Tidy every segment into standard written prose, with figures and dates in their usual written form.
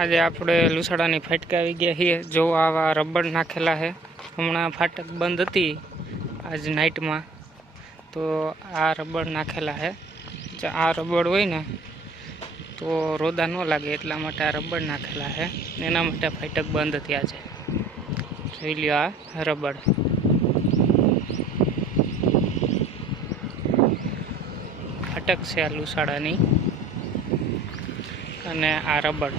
आज આપણે લુસાડાની ફાટક આવી ગયા છીએ। જો આવા રબર નાખેલા છે। હમણાં ફાટક બંધ હતી આજ નાઇટમાં, તો આ રબર નાખેલા છે। આ રબર હોય ને તો રોદા ન લાગે એટલા માટે આ રબર નાખેલા છે। એના માટે ફાટક બંધ હતી આજે। જોઈ લ્યો આ રબર ફાટક છે આ લુસાડાની, અને આ રબર।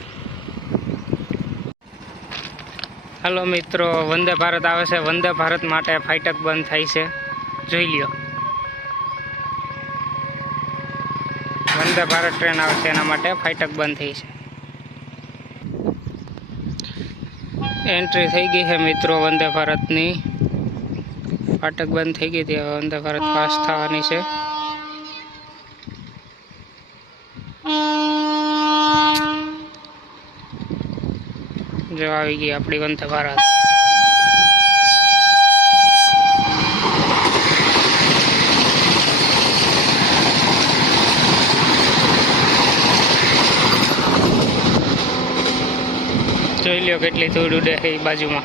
हेलो मित्रों, वंदे भारत आवे छे। वंदे भारत माटे फाटक बंद थाय छे। जोई ल्यो, वंदे भारत ट्रेन आवे छे एना माटे फाटक बंद थई छे। एंट्री थई गई है मित्रों वंदे भारतनी। फाटक बंद थई गई थी, वंदे भारत पास थवानी छे। जो आई गई अपनी वंदे भारत। જોઈ લ્યો કેટલી ધૂળ ઉડે છે એ બાજુમાં।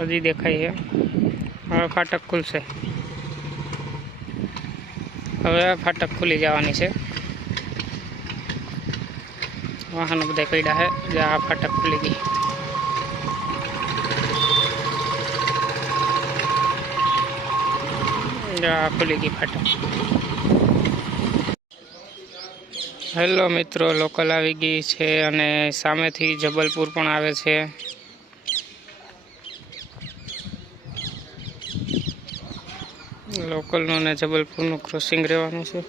હજી દેખાય છે। હવે ફાટક ખુલશે। હવે ફાટક ખુલી જવાની છે। वाहन बधा पड़ा है। जो आ फाटक खुली गई, जो आ खुली गई फाटक। हेलो मित्रों, लोकल आई गई है अने सामेथी जबलपुर पण आवे छे। लोकल नो ने जबलपुर नो क्रॉसिंग रहेवानुं छे।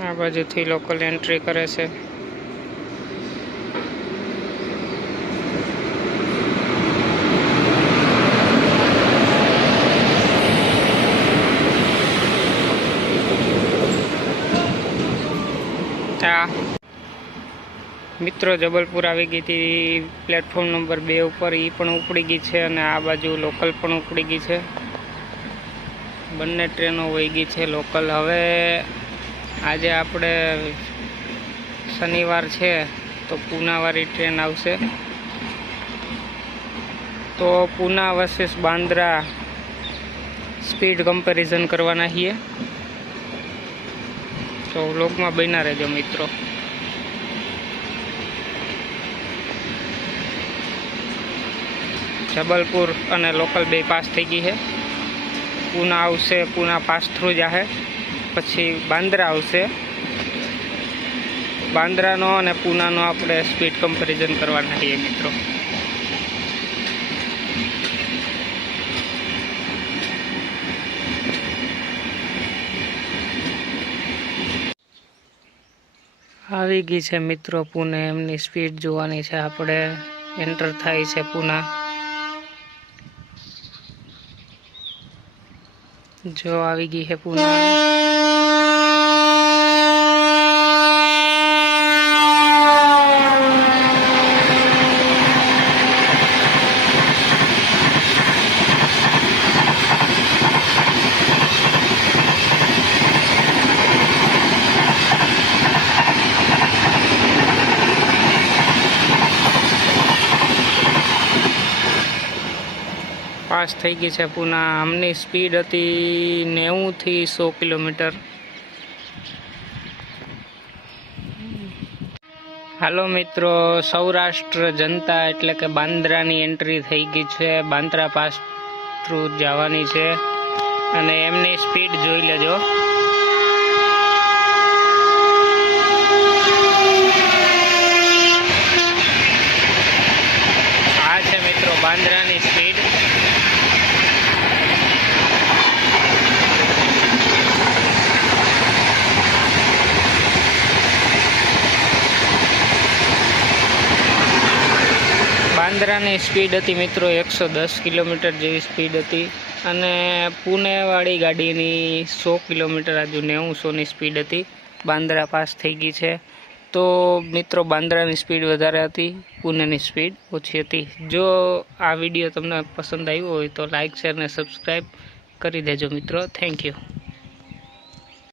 आ बाजू थी लोकल एंट्री करे छे। मित्रों, जबलपुर आई गई थी प्लेटफॉर्म नंबर 2 पर। ई पण उपड़ी गई है और आ बाजू लोकल पण उपड़ी गई है। बंने ट्रेनों वही गई है लोकल। हवे આજે આપણે શનિવાર છે તો પૂનાવાળી ટ્રેન આવશે। તો Poona versus Bandra speed comparison કરવાના છીએ। તો વ્લોગમાં બન્યા રહેજો મિત્રો। જબલપુર અને લોકલ બે પાસ થઈ ગઈ છે। પૂના આવશે, પૂના પાસ થ્રુ જાહે। પછી બાંદ્રા આવશે। બાંદ્રાનો અને પૂનાનો આપણે સ્પીડ કમ્પેરિઝન કરવાના છીએ મિત્રો। આવી ગઈ છે મિત્રો પૂને। એમની સ્પીડ જોવાની છે આપણે। એન્ટર થાય છે પૂના। जो આવી ગઈ है पूना। पास थी गई है पूना। हमनी स्पीड थी 90 થી 100 किलोमीटर। हेलो मित्रों, सौराष्ट्र जनता एटले के बांद्रानी एंट्री थी गई है। बांद्रा पास थ्रू जवानी है अने एमनी स्पीड जोई लेजो। आ है मित्रों बांद्रानी स्पीड। બાંદ્રાની સ્પીડ હતી મિત્રો 110 કિલોમીટર જેવી સ્પીડ હતી। અને પુણેવાળી ગાડીની 100 કિલોમીટર આજુ 900ની સ્પીડ હતી। બાંદ્રા પાસ થઈ ગઈ છે। તો મિત્રો બાંદ્રાની સ્પીડ વધારે હતી, પુણેની સ્પીડ ઓછી હતી. જો આ વિડીયો તમને પસંદ આવ્યો હોય તો લાઇક શેર અને સબસ્ક્રાઈબ કરી દેજો મિત્રો. Thank you.